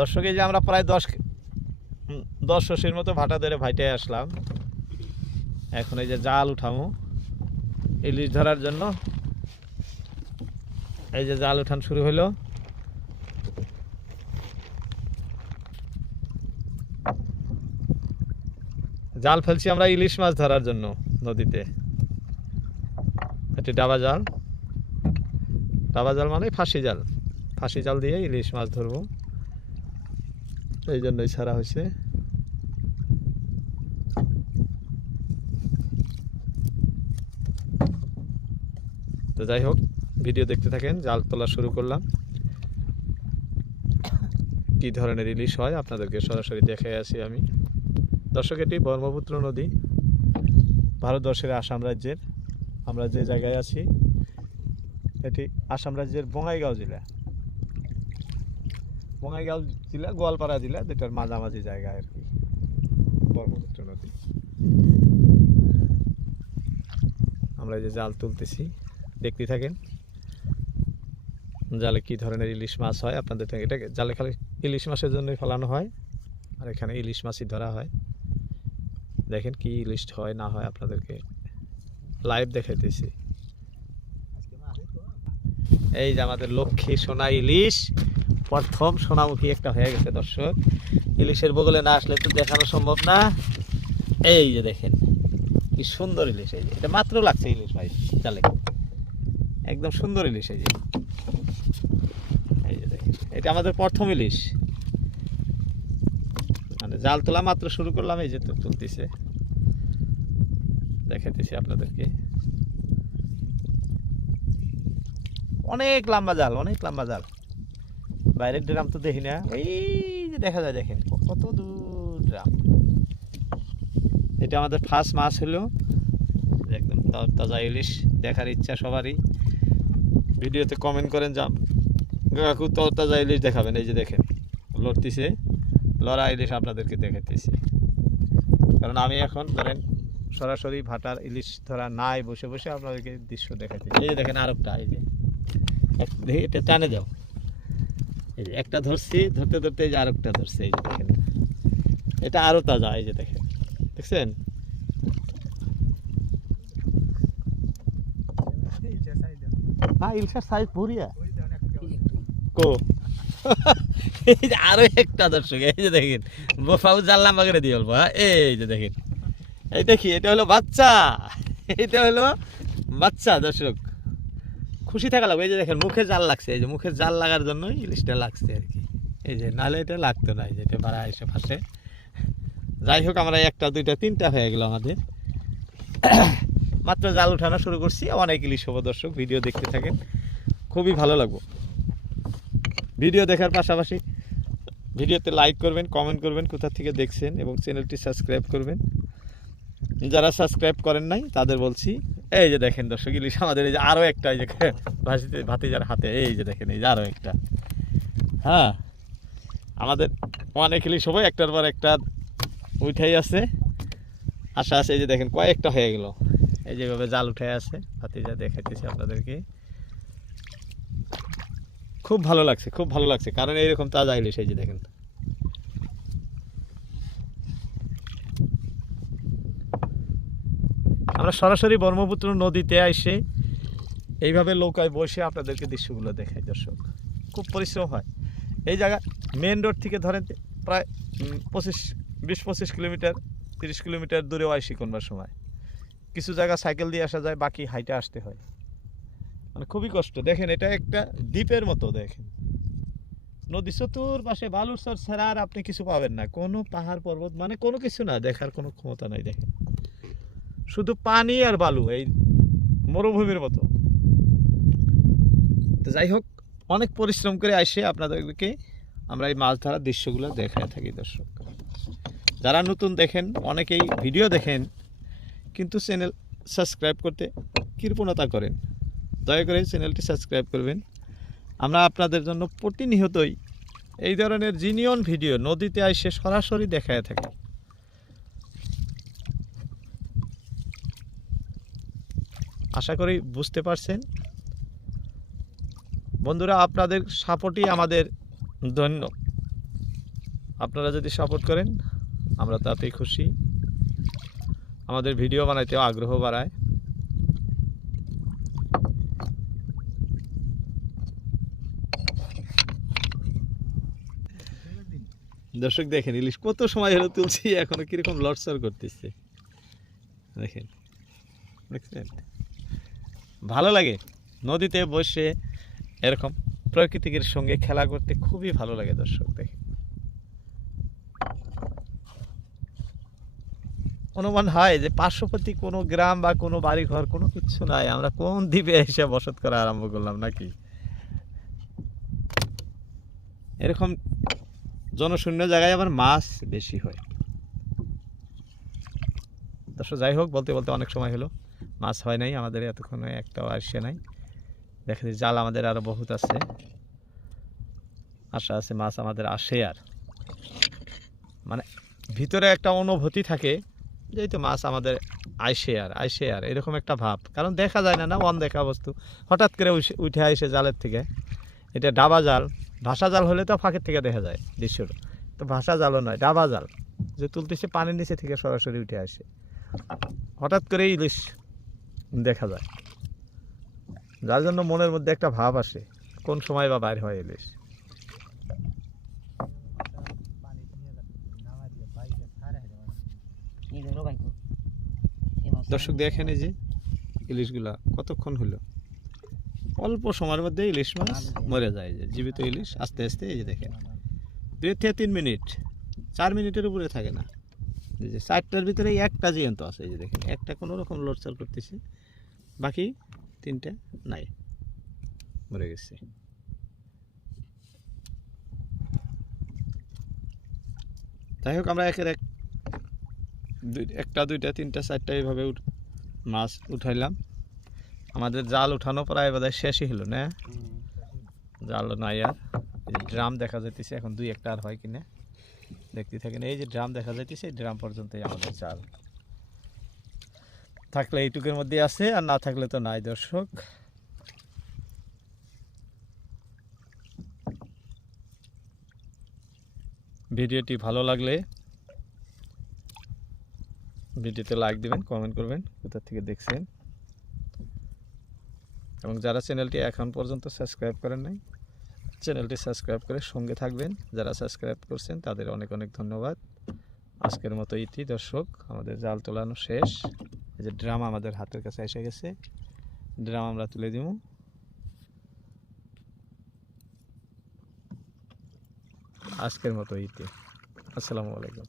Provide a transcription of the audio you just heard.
দর্শক এই যে আমরা প্রায় 10 শশীর মতো ভাটা ধরে ভাইটে আসলাম। এখন এই যে জাল উঠামো ইলিশ ধরার জন্য। এই যে জাল উঠান শুরু হলো। জাল ফেলছি আমরা ইলিশ মাছ ধরার জন্য নদীতে। এটি ডাবা জাল। ডাবা জাল মানে ফাঁসি জাল। ফাঁসি জাল দিয়ে ইলিশ মাছ ধরবো, এই জন্যই ছাড়া হয়েছে। তো যাই হোক, ভিডিও দেখতে থাকেন। জাল তোলা শুরু করলাম। কি ধরনের ইলিশ হয় আপনাদেরকে সরাসরি দেখে আসি আমি। দর্শক, এটি ব্রহ্মপুত্র নদী, ভারতবর্ষের আসাম রাজ্যের। আমরা যে জায়গায় আছি এটি আসাম রাজ্যের বঙ্গাইগাঁও জেলা। বঙ্গাইগাঁও জেলা, গোয়ালপাড়া জেলা, যেটার মাঝামাঝি জায়গা আর কি ব্রহ্মপুত্র নদী। আমরা যে জাল তুলতেছি দেখতে থাকেন। জালে কি ধরনের ইলিশ মাছ হয় আপনাদের, এটা জালে খালি ইলিশ মাছের জন্যই ফেলানো হয়, আর এখানে ইলিশ মাছই ধরা হয়। দেখেন কি ইলিশ হয় না হয় আপনাদেরকে লাইভ দেখাইতেছি। এই যে আমাদের লক্ষ্মী সোনা ইলিশ, প্রথম সোনামুখী একটা হয়ে গেছে দর্শক। ইলিশের বগলে না আসলে তো দেখানো সম্ভব না। এই যে দেখেন কি সুন্দর ইলিশ। এই যে এটা মাত্র লাগছে ইলিশ ভাই জালে, একদম সুন্দর ইলিশ। এই যে দেখেন, এটা আমাদের প্রথম ইলিশ। মানে জাল তোলা মাত্র শুরু করলাম, এই যে তুলতেছে, দেখাইতেছি আপনাদেরকে। অনেক লম্বা জাল, অনেক লম্বা জাল। বাইরের ড্রাম তো দেখি না, ওই যে দেখা যায়, দেখেন কত দূর ড্রাম। এটা আমাদের ফার্স্ট মাছ হলো, একদম তাজা ইলিশ। দেখার ইচ্ছা সবারই। ভিডিওতে কমেন্ট করেন যা কাকু তাজা ইলিশ দেখাবেন। এই যে দেখেন লড়তেছে, লড়া ইলিশ আপনাদেরকে দেখাইতেছি। কারণ আমি এখন ধরেন সরাসরি ভাটার ইলিশ ধরা নাই, বসে বসে আপনাদেরকে দৃশ্য দেখাইতেছি। এই যে দেখেন আরেকটা, এই যে দেখি এটা টানে যাও। এই যে একটা ধরছি, ধরতে ধরতে এই যে আরেকটা ধরছে। এই যে দেখেন এটা আরো তাজা। এই যে দেখেন, দেখছেন? হ্যাঁ, ইলিশের সাইজ ভরিয়া কো। এই যে আরো একটা দর্শক, এই যে দেখেন বোফাউ জানলাম বাগেরে দিয়ে বলবো। হ্যাঁ, এই যে দেখেন, এই দেখি এটা হলো বাচ্চা, এটা হলো বাচ্চা। দর্শক খুশি থাকা লাগবে। এই যে দেখেন মুখে জাল লাগছে, এই যে মুখে জাল লাগার জন্য ইলিশটা লাগছে আর কি। এই যে নাহলে এটা লাগতো না, এই যে এটা বাড়া এসে ফাঁসে। যাই হোক, আমরা একটা দুইটা তিনটা হয়ে গেল আমাদের। মাত্র জাল উঠানো শুরু করছি, অনেক ইলিশ হবো। দর্শক ভিডিও দেখতে থাকেন, খুবই ভালো লাগবে। ভিডিও দেখার পাশাপাশি ভিডিওতে লাইক করবেন, কমেন্ট করবেন কোথা থেকে দেখছেন, এবং চ্যানেলটি সাবস্ক্রাইব করবেন। যারা সাবস্ক্রাইব করেন নাই তাদের বলছি। এই যে দেখেন দর্শক ইলিশ আমাদের, এই যে আরও একটা, এই যে ভাতিজার হাতে, এই যে দেখেন এই যে আরও একটা। হ্যাঁ, আমাদের অনেক ইলিশ হবে, একটার পর একটা উঠাই আছে, আশা আছে। এই যে দেখেন কয়েকটা হয়ে গেল, এই যেভাবে জাল উঠে আছে। ভাতিজা দেখাইতেছি আপনাদেরকে। খুব ভালো লাগছে, খুব ভালো লাগছে, কারণ এইরকম তাজা ইলিশ। এই যে দেখেন আমরা সরাসরি ব্রহ্মপুত্র নদীতে এসে এইভাবে নৌকায় বসে আপনাদেরকে দৃশ্যগুলো দেখাই। দর্শক খুব পরিশ্রম হয়। এই জায়গা মেন রোড থেকে ধরেন প্রায় 20-25 কিলোমিটার, 30 কিলোমিটার দূরেও আসি কোনবার সময়। কিছু জায়গা সাইকেল দিয়ে আসা যায়, বাকি হাইটে আসতে হয়। মানে খুবই কষ্ট। দেখেন এটা একটা দ্বীপের মতো। দেখেন নদী চতুর্পাশে বালুর চর ছাড়া আর আপনি কিছু পাবেন না, কোনো পাহাড় পর্বত মানে কোনো কিছু না, দেখার কোনো ক্ষমতা নাই। দেখেন শুধু পানি আর বালু, এই মরুভূমির মতো। তো যাই হোক, অনেক পরিশ্রম করে আসে আপনাদেরকে আমরা এই মাছ ধরার দৃশ্যগুলো দেখায় থাকি। দর্শক যারা নতুন দেখেন, অনেকেই ভিডিও দেখেন কিন্তু চ্যানেল সাবস্ক্রাইব করতে কৃপণতা করেন, দয়া করে চ্যানেলটি সাবস্ক্রাইব করবেন। আমরা আপনাদের জন্য প্রতিনিয়তই এই ধরনের জিনিয়ন ভিডিও নদীতে এসে সরাসরি দেখায় থাকি। আশা করি বুঝতে পারছেন বন্ধুরা। আপনাদের সাপোর্টই আমাদের আপনারা যদি সাপোর্ট করেন আমরা তাতেই খুশি, আমাদের ভিডিও বানাইতেও আগ্রহ বাড়ায়। দর্শক দেখেন ইলিশ কত সময় হলো তুলছি, এখনো কিরকম লড়চড় করতেছে দেখেন, দেখছেন? ভালো লাগে নদীতে বসে এরকম প্রকৃতির সঙ্গে খেলা করতে, খুবই ভালো লাগে দর্শক। দেখেন অনুমান হয় যে পার্শ্ববর্তী কোনো গ্রাম বা কোনো বাড়ি ঘর কোনো কিছু নাই, আমরা কোন দ্বীপে এসে বসত করা আরম্ভ করলাম নাকি। এরকম জনশূন্য জায়গায় আবার মাছ বেশি হয়। দর্শক যাই হোক, বলতে বলতে অনেক সময় হলো, মাছ হয় নাই আমাদের এতক্ষণে, একটাও আসে নাই। দেখা যায় জাল আমাদের আরো বহুত আছে, আশা আছে মাছ আমাদের আসে। আর মানে ভিতরে একটা অনুভূতি থাকে যেহেতু মাছ আমাদের আইসে আর এরকম একটা ভাব, কারণ দেখা যায় না, না অনদেখা বস্তু, হঠাৎ করে উঠে আইসে জালের থেকে। এটা ডাবা জাল, ভাষা জাল হলে তো ফাঁকের থেকে দেখা যায় দৃশ্যটা, তো ভাষা জালও নয়, ডাবা জাল যে তুলতেছে পানির নিচে থেকে সরাসরি উঠে আসে, হঠাৎ করে ইলিশ দেখা যায়, যার জন্য মনের মধ্যে একটা ভাব আসে কোন সময় বা বাইর হয় ইলিশ। দর্শক দেখেন এই যে ইলিশগুলা কতক্ষণ হলো, অল্প সময়ের মধ্যে ইলিশ মাছ মরে যায়, যে জীবিত ইলিশ আস্তে আস্তে। এই যে দেখেন 2 থেকে 3 মিনিট, 4 মিনিটের উপরে থাকে না, এই যে 4টার ভিতরে একটা জীবন্ত আছে। এই যে দেখেন একটা কোনো রকম লড়চড় করতেছে, বাকি 3টা নাই, মরে গেছে। যাই হোক আমরা একের এক একটা দুইটা তিনটা চারটা এইভাবে মাছ উঠাইলাম। আমাদের জাল উঠানো প্রায় বোধহয় শেষই হলো না, জাল নাই আর। এই যে ড্রাম দেখা যাইতেছে, এখন 2-1টা আর হয় কিনা দেখতে থাকেন। এই যে ড্রাম দেখা যাইতেছে, এই ড্রাম পর্যন্তই আমাদের জাল, থাকলে এইটুকুর মধ্যে আছে, আর না থাকলে তো নাই। দর্শক ভিডিওটি ভালো লাগলে ভিডিওতে লাইক দিবেন, কমেন্ট করবেন কোথা থেকে দেখছেন, এবং যারা চ্যানেলটি এখন পর্যন্ত সাবস্ক্রাইব করেন নাই চ্যানেলটি সাবস্ক্রাইব করে সঙ্গে থাকবেন। যারা সাবস্ক্রাইব করছেন তাদের অনেক অনেক ধন্যবাদ। আজকের মতো ইতি দর্শক, আমাদের জাল তোলানো শেষ। এই যে ড্রাম আমাদের হাতের কাছে এসে গেছে, ড্রাম আমরা তুলে দিব। আজকের মতো ইতি, আসসালামু আলাইকুম।